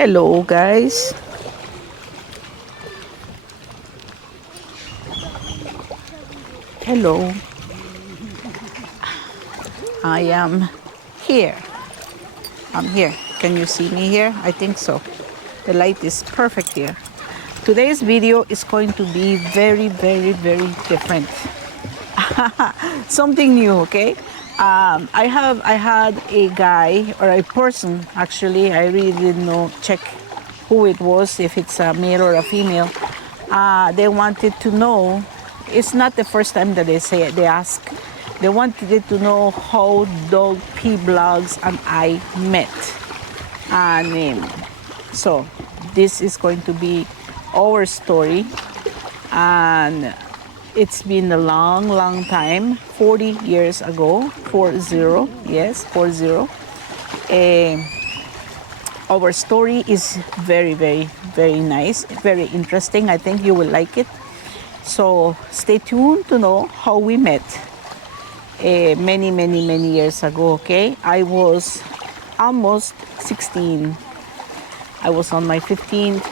Hello guys. Hello. I am here. I'm here. Can you see me here? I think so. The light is perfect here. Today's video is going to be very, very, very different. Something new, okay? I had a guy or a person, actually. I really didn't know, check who it was, if it's a male or a female. They wanted to know. It's not the first time that they ask. They wanted to know how Dog P Blogs and I met. And so this is going to be our story. And it's been a long, long time, 40 years ago, 40, yes, 40. Our story is very, very, very nice, very interesting. I think you will like it. So stay tuned to know how we met many, many, many years ago, okay? I was almost 16. I was on my 15th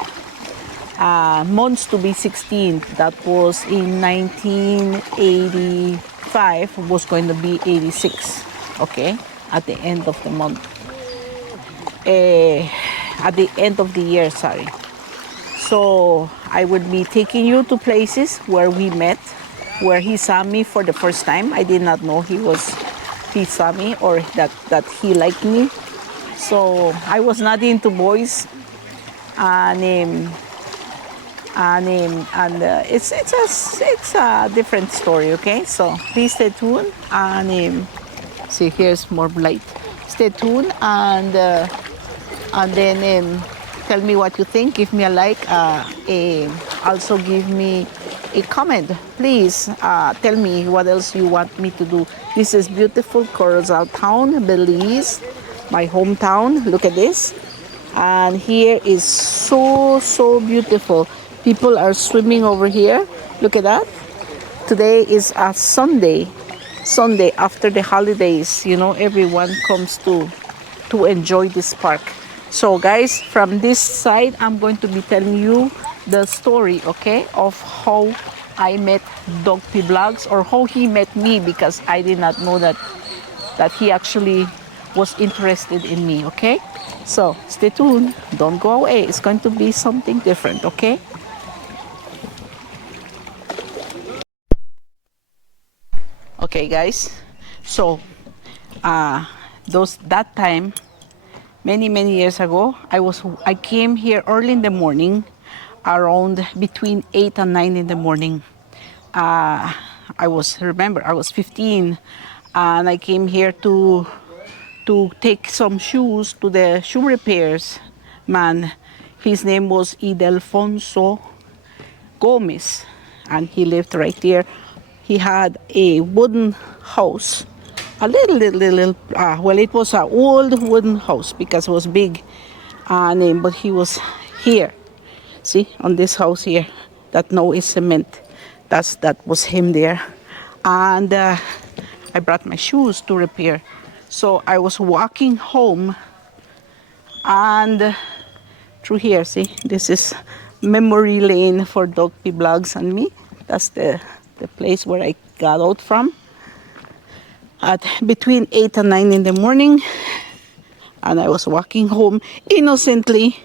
months to be 16. That was in 1985, was going to be 86, okay? At the end of the month. At the end of the year, sorry. So I would be taking you to places where we met, where he saw me for the first time. I did not know he saw me or that he liked me. So I was not into boys, and it's a different story, okay? So please stay tuned and see, here's more light. Stay tuned and then tell me what you think. Give me a like. Also give me a comment. Please tell me what else you want me to do. This is beautiful Corozal town, Belize, my hometown. Look at this. And here is so beautiful. People are swimming over here. Look at that. Today is a Sunday after the holidays. You know, everyone comes to enjoy this park. So guys, from this side, I'm going to be telling you the story, okay, of how I met Dog P Blogs, or how he met me, because I did not know that he actually was interested in me, okay? So stay tuned, don't go away. It's going to be something different, okay? Okay guys, so that time, many years ago, I came here early in the morning, around between 8 and 9 in the morning. I was 15, and I came here to take some shoes to the shoe repairs man. His name was Idelfonso Gomez, and he lived right there. He had a wooden house, a little, well, it was an old wooden house because it was big, but he was here. See, on this house here, that now is cement. That was him there. And I brought my shoes to repair. So I was walking home, and through here, see, this is memory lane for Dog P Blogs and me. That's the place where I got out from at between 8 and 9 in the morning. And I was walking home innocently,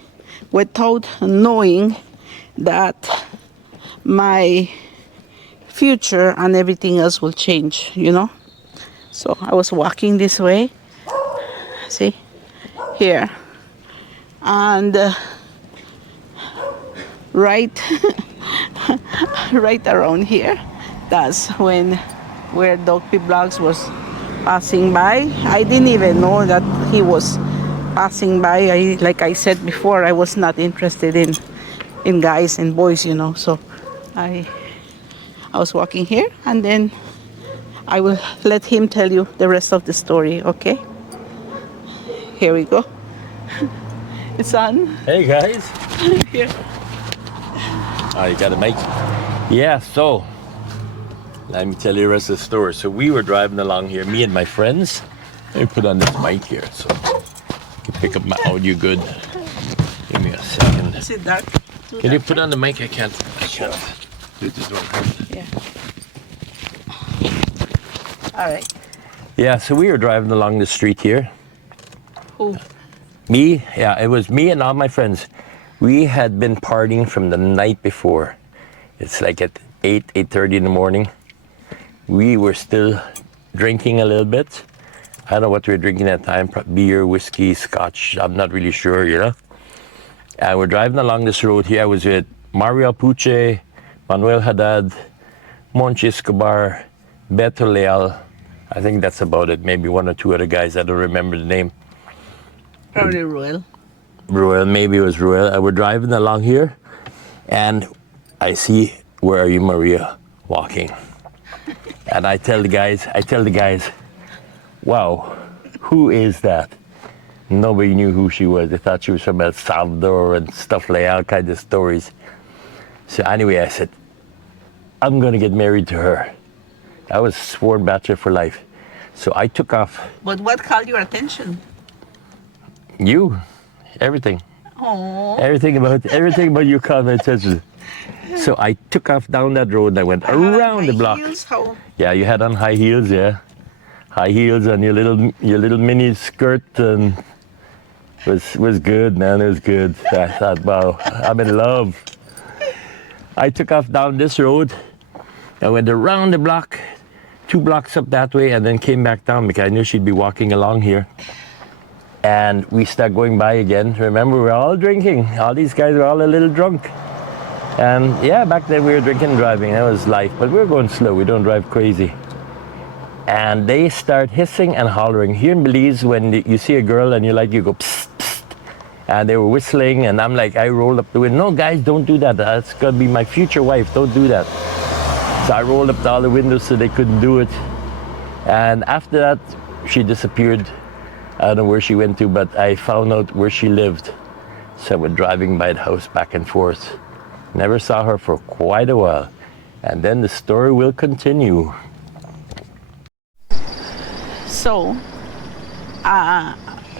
without knowing that my future and everything else will change, you know. So I was walking this way, see, here, and right around here, that's where Dog P Blogs was passing by. I didn't even know that he was passing by. Like I said before, I was not interested in guys and boys, you know. So I was walking here, and then I will let him tell you the rest of the story, okay? Here we go. It's on. Hey guys. Here. Oh, you got a mic? Yeah, so let me tell you the rest of the story. So we were driving along here, me and my friends. Let me put on this mic here so you can pick up my audio good. Give me a second. Is it dark? Can you put on the mic? I can't do this one hand. Yeah. All right. Yeah, so we were driving along the street here. Who? Me, yeah, it was me and all my friends. We had been partying from the night before. It's like at 8:30 in the morning. We were still drinking a little bit. I don't know what we were drinking at the time, beer, whiskey, scotch, I'm not really sure, you know. And we're driving along this road here. I was with Mario Puche, Manuel Haddad, Monchi Escobar, Beto Leal. I think that's about it. Maybe one or two other guys. I don't remember the name. Probably Ruel. Ruel, maybe it was Ruel. And we're driving along here, and I see, where are you, Maria, walking. And I tell the guys, wow, who is that? Nobody knew who she was. They thought she was from El Salvador and stuff like all kinds of stories. So anyway, I said, I'm gonna get married to her. I was sworn bachelor for life. So I took off. But what caught your attention? You, everything. Oh. Everything about you caught my attention. So I took off down that road and I went around the block. Heels? How? Yeah, you had on high heels, yeah. High heels and your little mini skirt, and was good, man. It was good. I thought, wow, I'm in love. I took off down this road. I went around the block, 2 blocks up that way, and then came back down because I knew she'd be walking along here. And we started going by again. Remember, we were all drinking. All these guys were all a little drunk. And yeah, back then we were drinking and driving. That was life. But we were going slow. We don't drive crazy. And they start hissing and hollering. Here in Belize, when you see a girl and you go, psst, psst. And they were whistling, and I'm like, I rolled up the window. No, guys, don't do that. That's going to be my future wife. Don't do that. So I rolled up all the windows so they couldn't do it. And after that, she disappeared. I don't know where she went to, but I found out where she lived. So I went driving by the house back and forth. Never saw her for quite a while. And then the story will continue. So,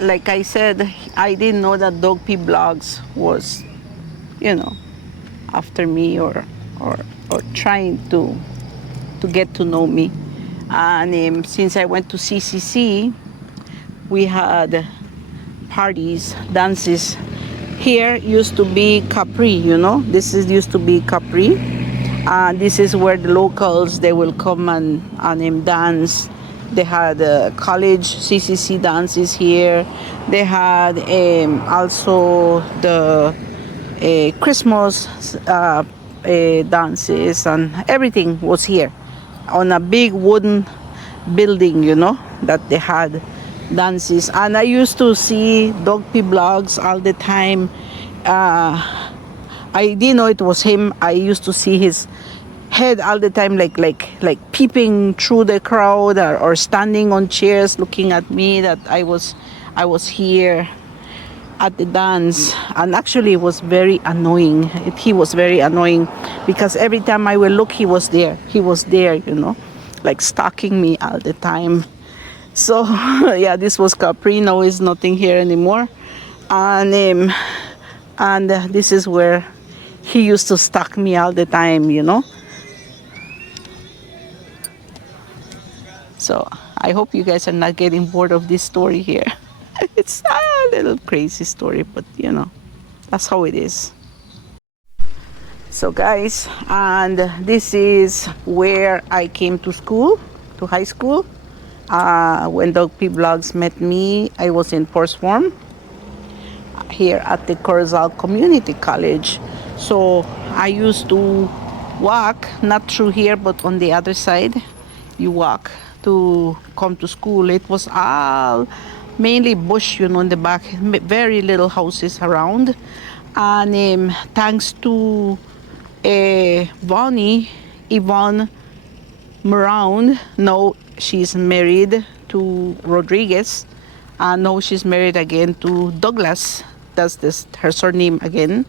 like I said, I didn't know that Dog P Blogs was, after me or trying to get to know me. And since I went to CCC, we had parties, dances. Here used to be Capri, This used to be Capri. This is where the locals, they will come and dance. They had college CCC dances here. They had also the Christmas dances, and everything was here on a big wooden building, that they had dances. And I used to see Dog P Blogs all the time. I didn't know it was him. I used to see his head all the time, like peeping through the crowd, or standing on chairs looking at me, that I was here at the dance. And actually it was very annoying. He was very annoying because every time I will look, he was there, like stalking me all the time. So yeah, this was Capri. Now is nothing here anymore. And this is where he used to stalk me all the time, So I hope you guys are not getting bored of this story here. It's a little crazy story, but that's how it is. So guys, and this is where I came to school, to high school. When Dog P Blogs met me, I was in first form here at the Corozal Community College. So I used to walk, not through here, but on the other side. You walk to come to school. It was all mainly bush, in the back, very little houses around. And thanks to Yvonne Brown, now she's married to Rodriguez. Now she's married again to Douglas. That's her surname again.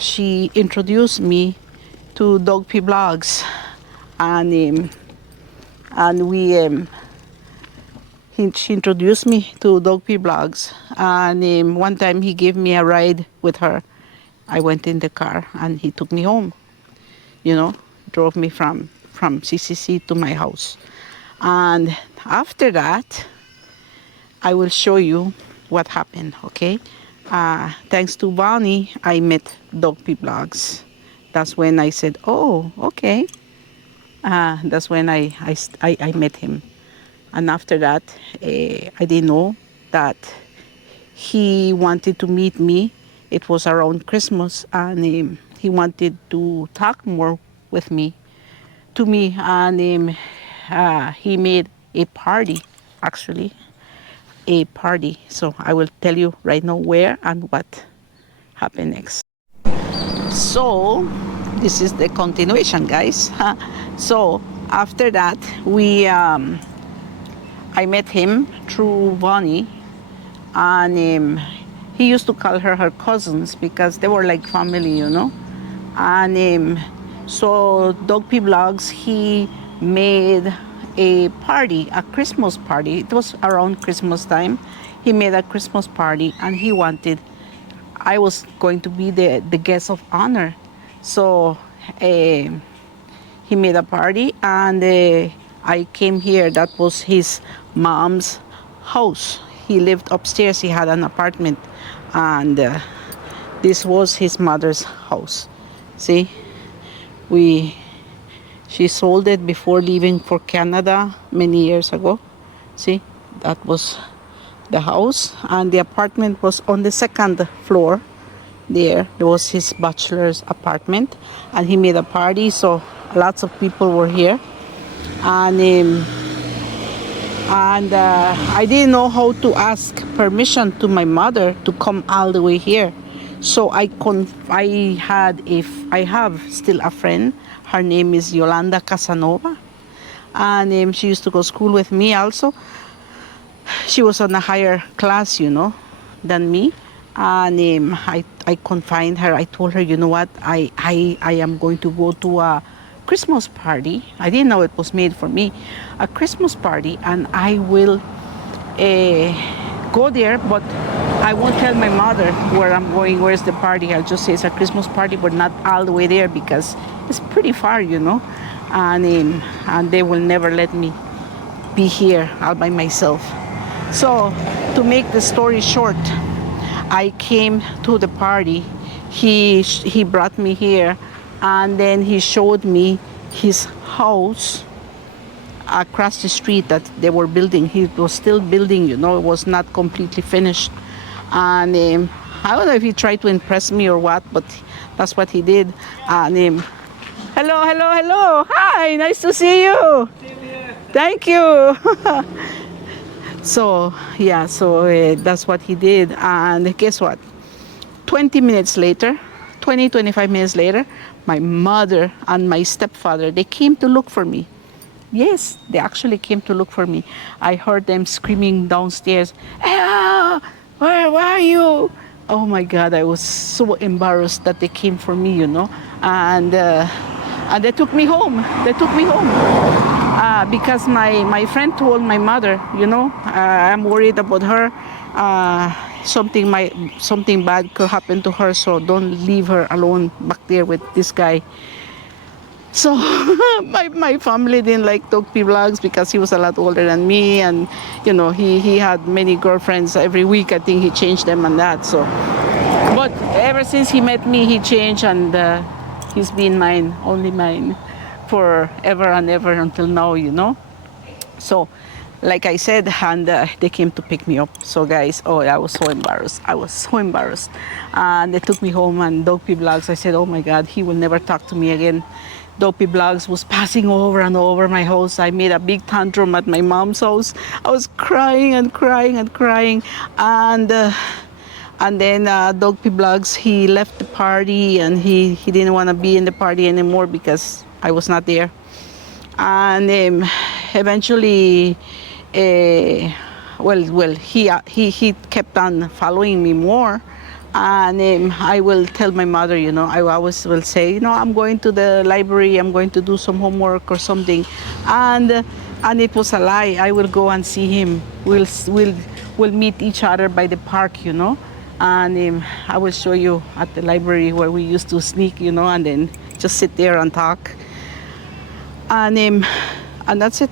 She introduced me to Dog P Blogs. And we She introduced me to Dog P Blogs, and one time he gave me a ride with her. I went in the car and he took me home. You know, drove me from CCC to my house. And after that, I will show you what happened. Okay, thanks to Bonnie, I met Dog P Blogs. That's when I said, "Oh, okay." That's when I met him. And after that, I didn't know that he wanted to meet me. It was around Christmas, and he wanted to talk more with me, to me, and he made a party, actually, a party. So I will tell you right now where and what happened next. So this is the continuation, guys. So after that, I met him through Bonnie, and he used to call her cousins because they were like family, you know. And so Dog P Vlogs, he made a party, a Christmas party. It was around Christmas time. He made a Christmas party, and he wanted, I was going to be the guest of honor. So he made a party, and I came here. That was his mom's house. He lived upstairs. He had an apartment, and this was his mother's house. See, she sold it before leaving for Canada many years ago. See, that was the house, and the apartment was on the second floor. There was his bachelor's apartment, and he made a party, so lots of people were here. And I didn't know how to ask permission to my mother to come all the way here. So I have still a friend. Her name is Yolanda Casanova, and she used to go to school with me also. She was on a higher class, you know, than me. And I confined her. I told her, you know what, I am going to go to a Christmas party. I didn't know it was made for me. A Christmas party, and I will go there, but I won't tell my mother where I'm going, where's the party. I'll just say it's a Christmas party, but not all the way there because it's pretty far, you know. And they will never let me be here all by myself. So to make the story short, I came to the party. He brought me here, and then he showed me his house across the street that they were building. He was still building, you know, it was not completely finished. And I don't know if he tried to impress me or what, but that's what he did. And hello, hello, hello. Hi, nice to see you. Thank you. So, yeah, so that's what he did. And guess what? 20 minutes later, 25 minutes later, my mother and my stepfather, they came to look for me. Yes, they actually came to look for me. I heard them screaming downstairs, "Ah, where are you?" Oh my God, I was so embarrassed that they came for me, you know. And they took me home. They took me home. Because my friend told my mother, you know, I'm worried about her. Something bad could happen to her, so don't leave her alone back there with this guy. So my family didn't like Dog P Vlogs because he was a lot older than me, and you know he had many girlfriends every week. I think he changed them and that. So, but ever since he met me, he changed, and he's been mine, only mine, forever and ever until now. You know. So, like I said, and they came to pick me up. So guys, oh, I was so embarrassed. I was so embarrassed. And they took me home, and Dog P Vlogs, I said, oh my God, he will never talk to me again. Dog P Vlogs was passing over and over my house. I made a big tantrum at my mom's house. I was crying and crying and crying. And then Dog P Vlogs, he left the party, and he didn't want to be in the party anymore because I was not there. And eventually, he kept on following me more. And I will tell my mother, you know, I always will say, you know, I'm going to the library, I'm going to do some homework or something. And And it was a lie. I will go and see him. We'll meet each other by the park, And I will show you at the library where we used to sneak, and then just sit there and talk. And that's it.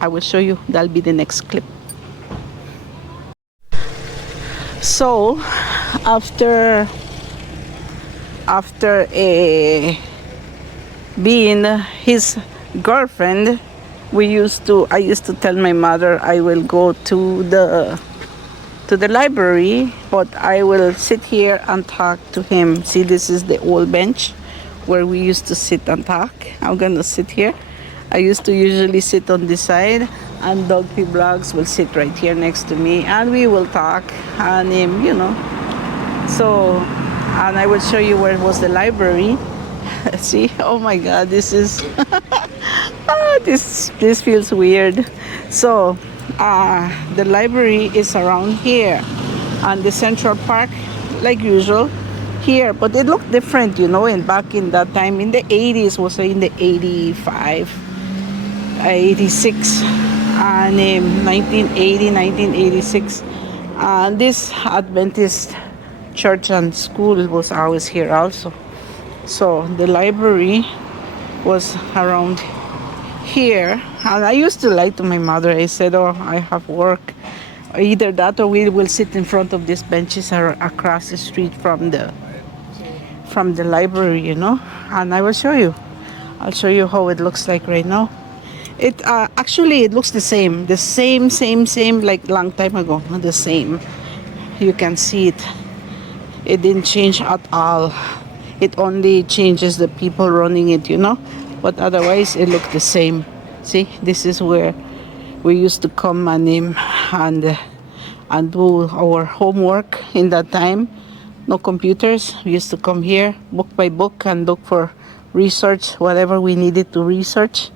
I will show you. That'll be the next clip. So after being his girlfriend, I used to tell my mother I will go to the library, but I will sit here and talk to him. See, this is the old bench where we used to sit and talk. I'm gonna sit here. I used to usually sit on this side, and Dog P Blogs will sit right here next to me, and we will talk. And so, and I will show you where was the library. See, oh my God, this is this feels weird. So, the library is around here, and the Central Park, like usual, here. But it looked different, and back in that time, in the 80s, was in the 85, 86, and 1980, 1986. And this Adventist church and school was always here also. So the library was around here, and I used to lie to my mother. I said, oh, I have work. Either that or we will sit in front of these benches across the street from the library, and I will show you. I'll show you how it looks like right now. It actually, it looks the same like long time ago. The same. You can see it. It didn't change at all. It only changes the people running it, but otherwise it looked the same. See, this is where we used to come and do our homework in that time. No computers. We used to come here book by book and look for research, whatever we needed to research.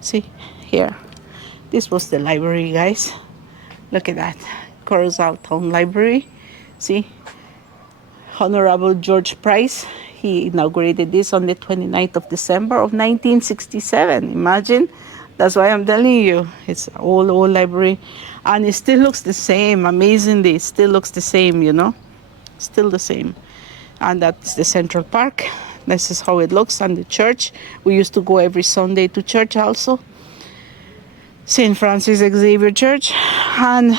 See, here. This was the library, guys. Look at that. Corozal Town Library. See? Honorable George Price. He inaugurated this on the 29th of December of 1967. Imagine. That's why I'm telling you. It's an old library. And it still looks the same. Amazingly, it still looks the same, Still the same. And that's the Central Park. This is how it looks. And the church. We used to go every Sunday to church also. St. Francis Xavier Church. And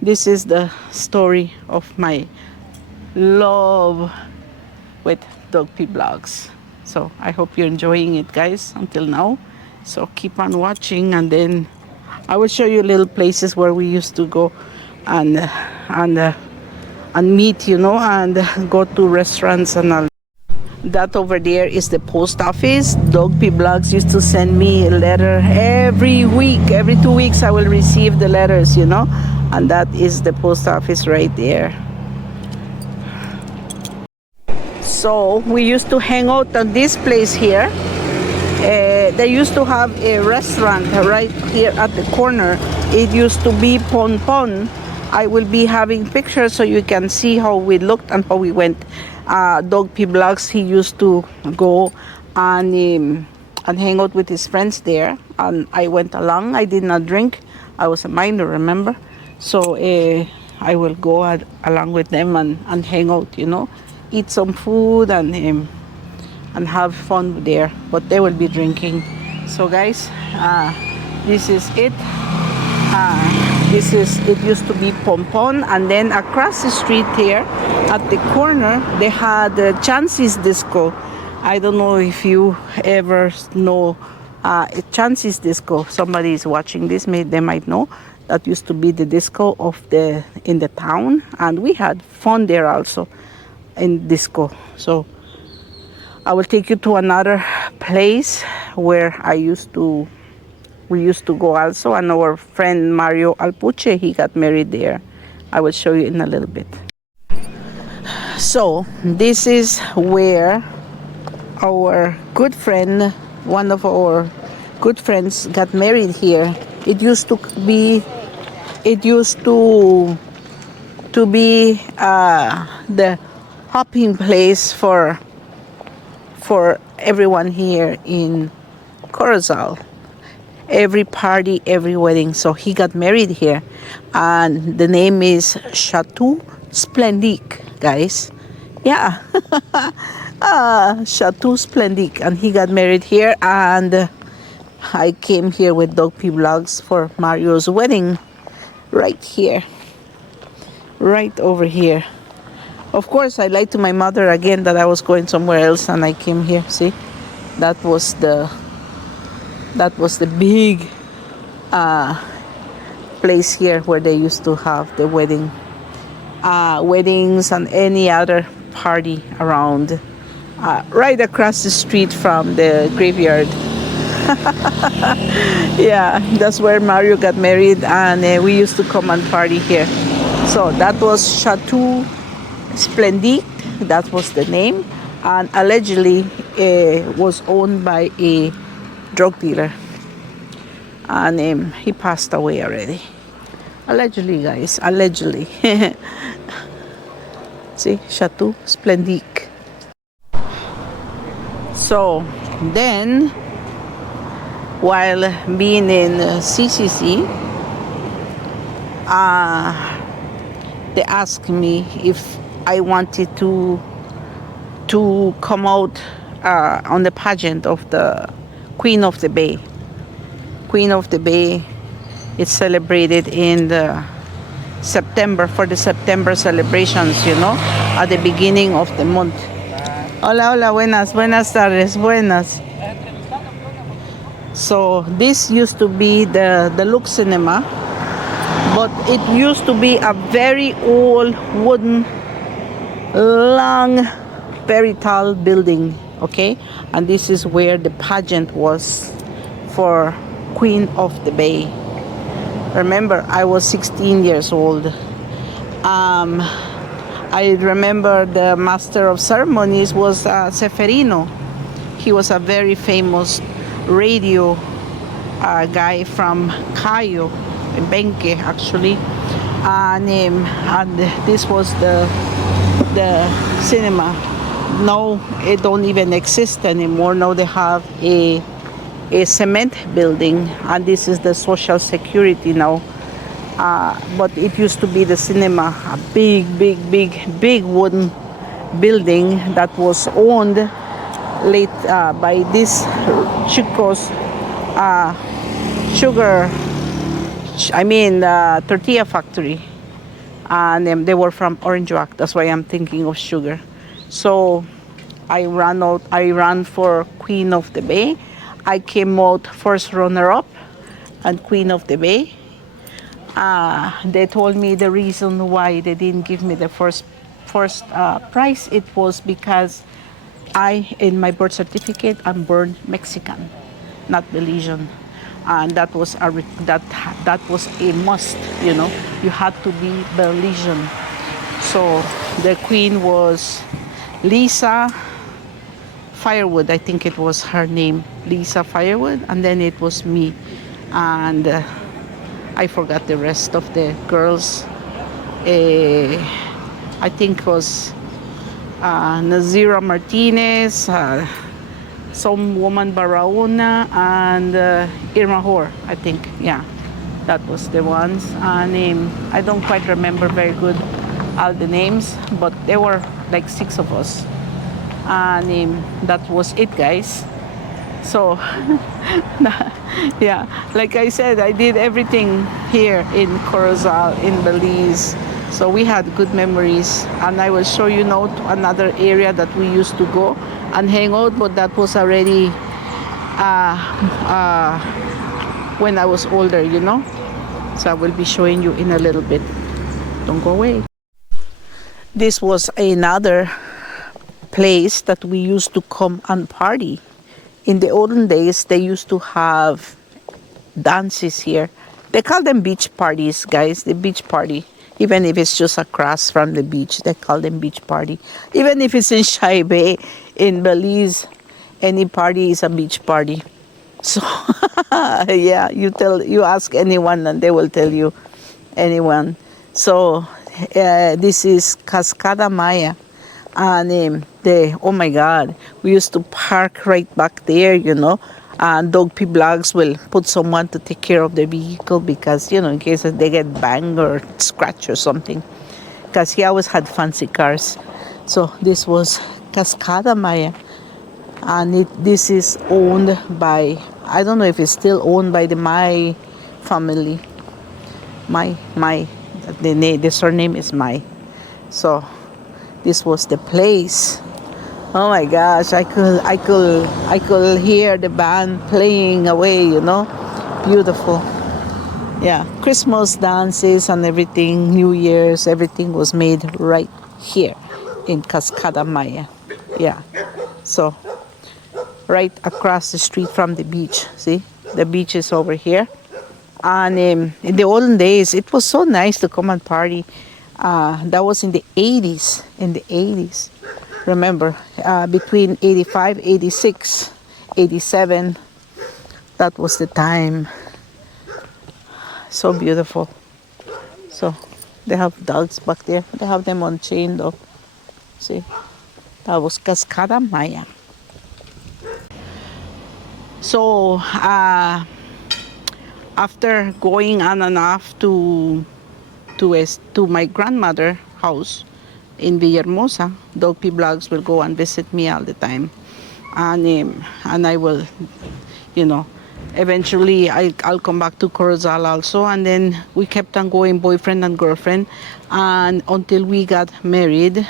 this is the story of my love with Dog P Blogs. So I hope you're enjoying it, guys, until now. So keep on watching, and then I will show you little places where we used to go and meet, and go to restaurants and all. That over there is the post office. Dog P Blogs used to send me a letter every week. Every 2 weeks I will receive the letters, and that is the post office right there. So we used to hang out at this place here. They used to have a restaurant right here at the corner. It used to be Pon Pon. I will be having pictures so you can see how we looked and how we went. Dog P Blogs, he used to go and hang out with his friends there. And I went along. I did not drink. I was a minor, remember? So I will go along with them and hang out, eat some food and have fun there. But they will be drinking. So guys, this is it. It used to be Pompon, and then across the street here at the corner they had Chancy's Disco. I don't know if you ever know Chancy's Disco. Somebody is watching this, they might know. That used to be the disco in the town, and we had fun there also in disco. So I will take you to another place where we used to go also, and our friend Mario Alpuche, he got married there. I will show you in a little bit. So this is where our good friend, one of our good friends, got married here. It used to be the hopping place for everyone here in Corozal. every party, every wedding. So he got married here, and the name is Chateau Splendique, guys. Yeah, Chateau Splendique, and he got married here, and I came here with Dog P Vlogs for Mario's wedding, right here, right over here. Of course, I lied to my mother again that I was going somewhere else, and I came here. See, that was the big place here where they used to have the weddings and any other party around, right across the street from the graveyard. Yeah, that's where Mario got married, and we used to come and party here. So that was Chateau Splendide, that was the name, and allegedly was owned by a drug dealer, and he passed away already. Allegedly, guys, allegedly. See, Chateau Splendide. So then, while being in CCC, they asked me if I wanted to come out on the pageant of the Queen of the Bay. Queen of the Bay is celebrated in the September, for the September celebrations, you know, at the beginning of the month. Hola, hola, buenas tardes, buenas. So this used to be the Lux Cinema, but it used to be a very old wooden, long, very tall building, okay? And this is where the pageant was for Queen of the Bay. Remember, I was 16 years old. I remember the master of ceremonies was Seferino. He was a very famous radio guy from Cayo, Benque actually, and this was the cinema. No, it don't even exist anymore. Now they have a cement building, and this is the social security now. But it used to be the cinema, a big wooden building that was owned late by this Chicos tortilla factory, and they were from Orange Rock. That's why I'm thinking of sugar. So I ran for Queen of the Bay. I came out first runner-up and Queen of the Bay. They told me the reason why they didn't give me the first prize. It was because in my birth certificate, I'm born Mexican, not Belizean, and that was a must. You know, you had to be Belizean. So the queen was Lisa Firewood, I think it was her name, Lisa Firewood, and then it was me, and I forgot the rest of the girls. I think it was Nazira Martinez, some woman Barahona, and Irma Hor, I think. Yeah, that was the ones. And I don't quite remember very good all the names, but there were like 6 of us. And that was it, guys. So yeah, like I said, I did everything here in Corozal, in Belize. So we had good memories, and I will show you now to another area that we used to go and hang out, but that was already when I was older, you know. So I will be showing you in a little bit. Don't go away. This was another place that we used to come and party. In the olden days, they used to have dances here. They call them beach parties, guys, the beach party. Even if it's just across from the beach, they call them beach party. Even if it's in Shy Bay, in Belize, any party is a beach party. So, yeah, you ask anyone and they will tell you, anyone. So, this is Cascada Maya. And oh my God, we used to park right back there, you know. And dog pee blogs will put someone to take care of the vehicle because, in case they get banged or scratched or something. Because he always had fancy cars. So this was Cascada Maya. And this is owned by, I don't know if it's still owned by the Mai family. My, the surname is Mai. So this was the place. Oh my gosh, I could hear the band playing away, Beautiful. Yeah, Christmas dances and everything, New Year's, everything was made right here in Cascada Maya. Yeah. So right across the street from the beach. See? The beach is over here. And in the olden days, it was so nice to come and party. That was in the 80s. In the 80s. Remember, between 85, 86, 87, that was the time. So beautiful. So they have dogs back there. They have them on chain though. See, that was Cascada Maya. So after going on and off to my grandmother's house in Villahermosa, dog pee blogs will go and visit me all the time, and I will, eventually I'll come back to Corozal also, and then we kept on going boyfriend and girlfriend, and until we got married.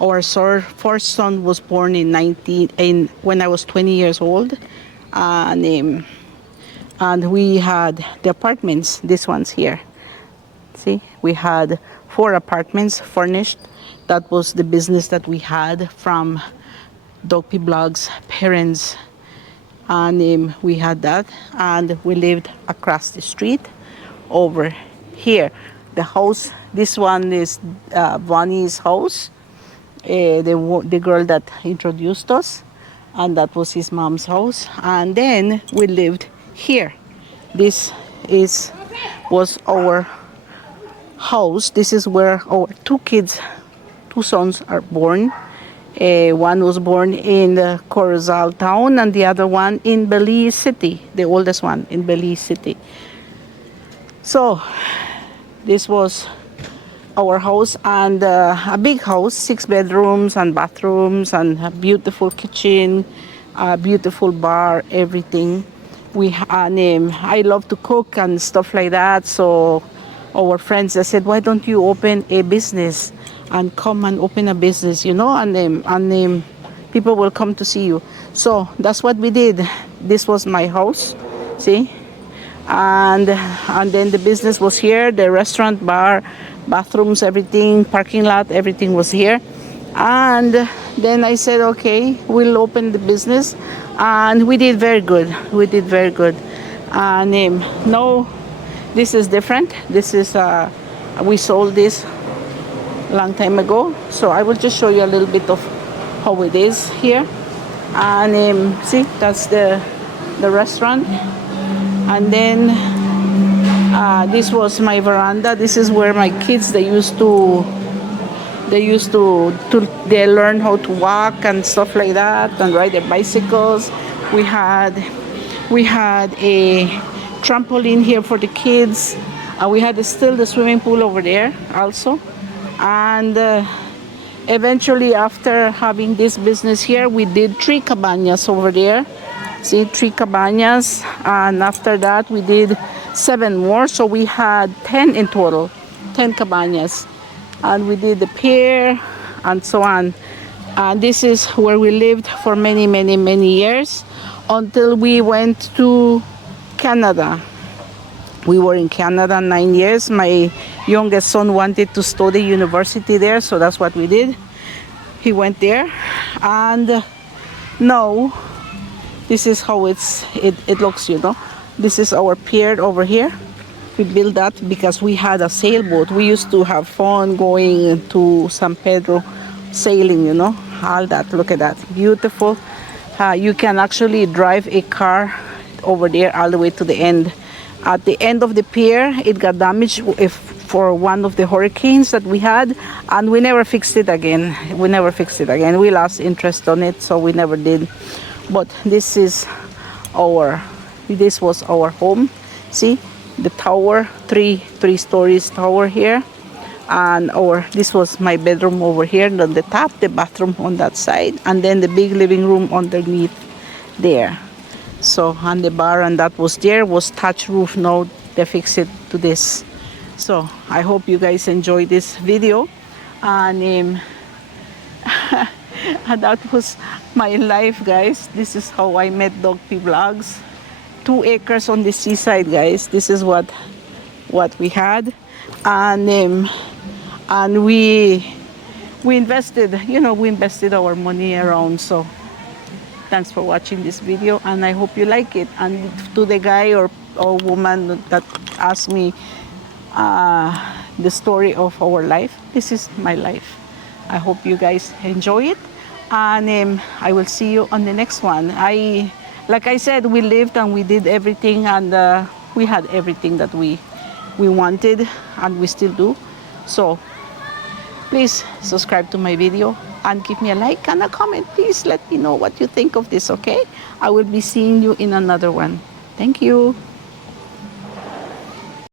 Our first son was born when I was 20 years old, and we had the apartments. This one's here. See, we had 4 apartments furnished. That was the business that we had from dog pee blogs parents, and we had that, and we lived across the street over here. The house, this one is Bonnie's house, the girl that introduced us, and that was his mom's house. And then we lived here. This was our house. This is where our 2 sons are born. One was born in the Corozal town, and the other one in Belize City, the oldest one in Belize City. So this was our house, and a big house, 6 bedrooms and bathrooms, and a beautiful kitchen, a beautiful bar, everything. I love to cook and stuff like that, so our friends, they said, why don't you open a business and come and open a business, and people will come to see you. So that's what we did. This was my house, see? And then the business was here, the restaurant, bar, bathrooms, everything, parking lot, everything was here. And then I said, okay, we'll open the business, and we did very good. And no, this is different. This is we sold this a long time ago, so I will just show you a little bit of how it is here. And see, that's the restaurant. And then this was my veranda. This is where my kids, they learn how to walk and stuff like that, and ride their bicycles. We had a trampoline here for the kids. We had still the swimming pool over there also. And eventually, after having this business here, we did 3 cabañas over there. See, 3 cabañas, and after that we did 7 more, so we had 10 in total, 10 cabañas, and we did the pier and so on. And this is where we lived for many years, until we went to Canada. We were in Canada 9 years. My youngest son wanted to study university there, so that's what we did. He went there, and now this is how it looks, This is our pier over here. We built that because we had a sailboat. We used to have fun going to San Pedro sailing, all that. Look at that, beautiful. You can actually drive a car over there all the way to the end. At the end of the pier, it got damaged for one of the hurricanes that we had, and we never fixed it again. We lost interest on it, so we never did. But this was our home. See the tower, three stories tower here, and this was my bedroom over here on the top, the bathroom on that side, and then the big living room underneath there. So, and the bar and that was there was thatch roof. Now they fix it to this. So I hope you guys enjoy this video, and and that was my life, guys. This is how I met Dog P Vlogs. 2 acres on the seaside, guys. This is what we had, and we invested, we invested our money around. So thanks for watching this video, and I hope you like it. And to the guy or woman that asked me the story of our life, this is my life. I hope you guys enjoy it, and I will see you on the next one. Like I said, we lived and we did everything, and we had everything that we wanted, and we still do. So please subscribe to my video and give me a like and a comment. Please let me know what you think of this, okay? I will be seeing you in another one. Thank you.